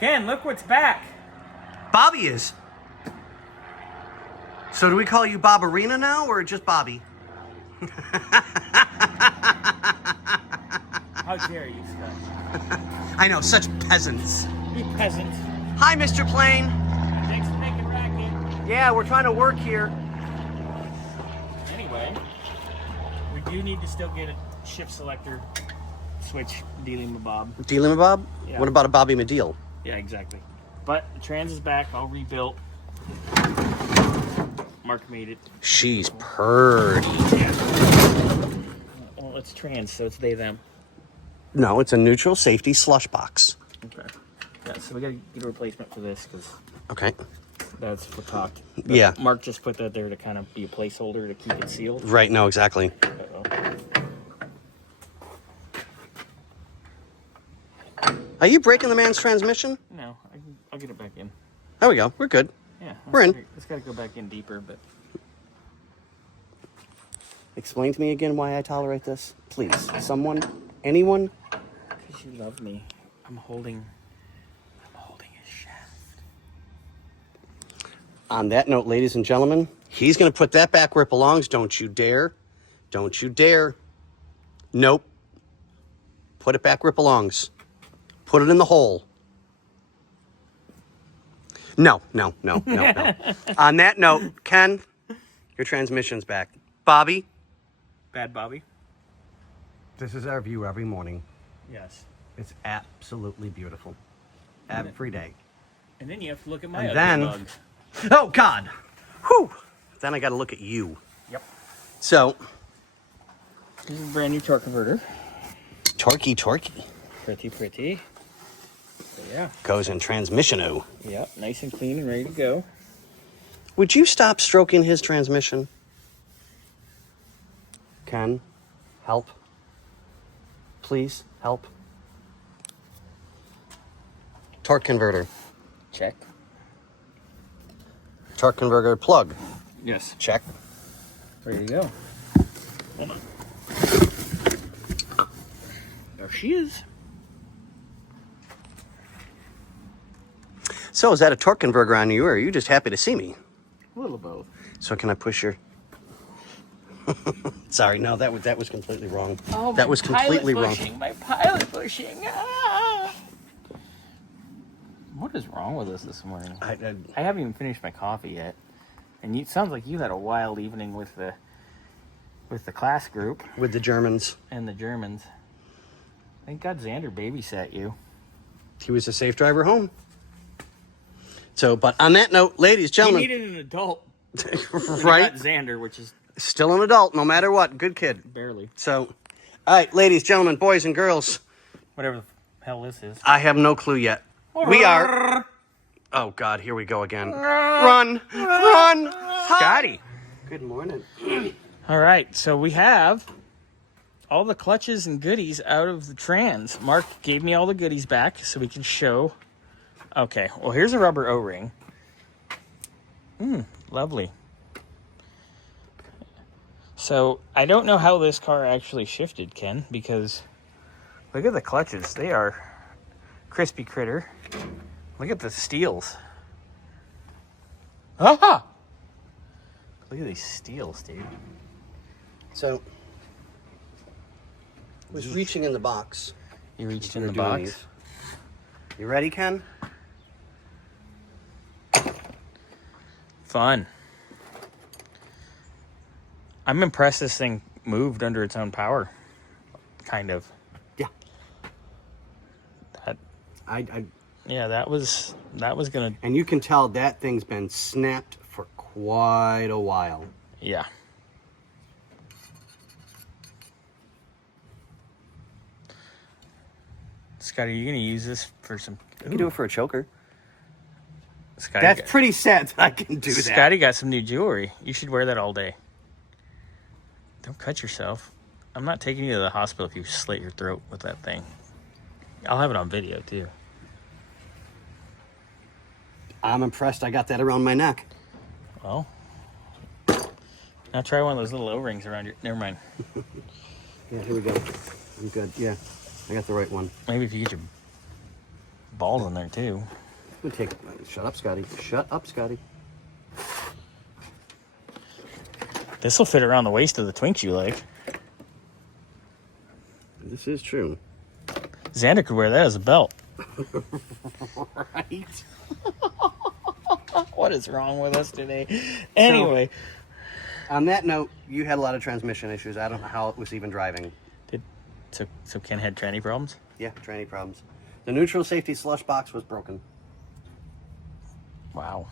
Ken, look what's back. Bobby is. So do we call you Bobarina now, or just Bobby? How dare you, Scott? I know, such peasants. You peasant. Hi, Mr. Plane. Thanks for making racket. Yeah, we're trying to work here. Anyway, we do need to still get a shift selector switch dealing-mabob. Dealing-mabob? Yeah. What about a Bobby Medeal? Yeah, exactly. But the trans is back, all rebuilt. Mark made it. She's purdy. Yeah. Well, it's trans, so it's they, them. No, it's a neutral safety slush box. Okay. Yeah, so we gotta get a replacement for this, because Okay. that's what talked. But yeah. Mark just put that there to kind of be a placeholder to keep it sealed. Right, no, exactly. Uh-oh. Are you breaking the man's transmission? No, I'll get it back in. There we go. We're good. Yeah. We're in. It's got to go back in deeper, but... Explain to me again why I tolerate this. Please. Someone? Anyone? Because you love me. I'm holding his shaft. On that note, ladies and gentlemen, he's going to put that back where it belongs. Don't you dare. Don't you dare. Nope. Put it back where it belongs. Put it in the hole. No. On that note, Ken, your transmission's back. Bobby? Bad Bobby? This is our view every morning. Yes. It's absolutely beautiful. Every day. And then you have to look at my And ugly then... bug. Oh, God. Whew. Then I got to look at you. Yep. So... This is a brand new torque converter. Torquey. Pretty. So, yeah. Goes in transmission-o. Yep, nice and clean and ready to go. Would you stop stroking his transmission? Ken, help. Please, help. Torque converter. Check. Torque converter plug. Yes. Check. Ready to go. Hold on. There she is. So, is that a torque converter on you, or are you just happy to see me? A little both. So, can I push your... Sorry, no, that was completely wrong. Oh, that was completely wrong. My pilot bushing. Ah! What is wrong with us this morning? I haven't even finished my coffee yet, and it sounds like you had a wild evening with the class group. With the Germans. And the Germans. Thank God Xander babysat you. He was a safe driver home. So, but on that note, ladies, gentlemen. He needed an adult. Right? Got Xander, which is... Still an adult, no matter what. Good kid. Barely. So, all right, ladies, gentlemen, boys and girls. Whatever the hell this is. I have no clue yet. We are... Oh, God, here we go again. Run! Scotty. Good morning. All right, so we have all the clutches and goodies out of the trans. Mark gave me all the goodies back so we can show. Okay, well, here's a rubber O-ring. Lovely. So, I don't know how this car actually shifted, Ken, because look at the clutches. They are crispy critter. Look at the steels. Ah! Look at these steels, dude. So, I was reaching in the box. You reached in the box? You ready, Ken? Fun. I'm impressed this thing moved under its own power. Kind of. Yeah. That. I Yeah, that was gonna. And you can tell that thing's been snapped for quite a while. Yeah. Scotty, are you gonna use this for some? You can do it for a choker. Scotty, That's pretty sad that I can do that. Scotty got some new jewelry. You should wear that all day. Don't cut yourself. I'm not taking you to the hospital if you slit your throat with that thing. I'll have it on video, too. I'm impressed I got that around my neck. Well, now try one of those little O-rings around your... Never mind. Yeah, here we go. I'm good. Yeah, I got the right one. Maybe if you get your balls in there too. I'm gonna take. Shut up, Scotty. Shut up, Scotty. This will fit around the waist of the Twinks you like. This is true. Xander could wear that as a belt. Right. What is wrong with us today? Anyway. So, on that note, you had a lot of transmission issues. I don't know how it was even driving. So Ken had tranny problems? Yeah, tranny problems. The neutral safety slush box was broken. Wow.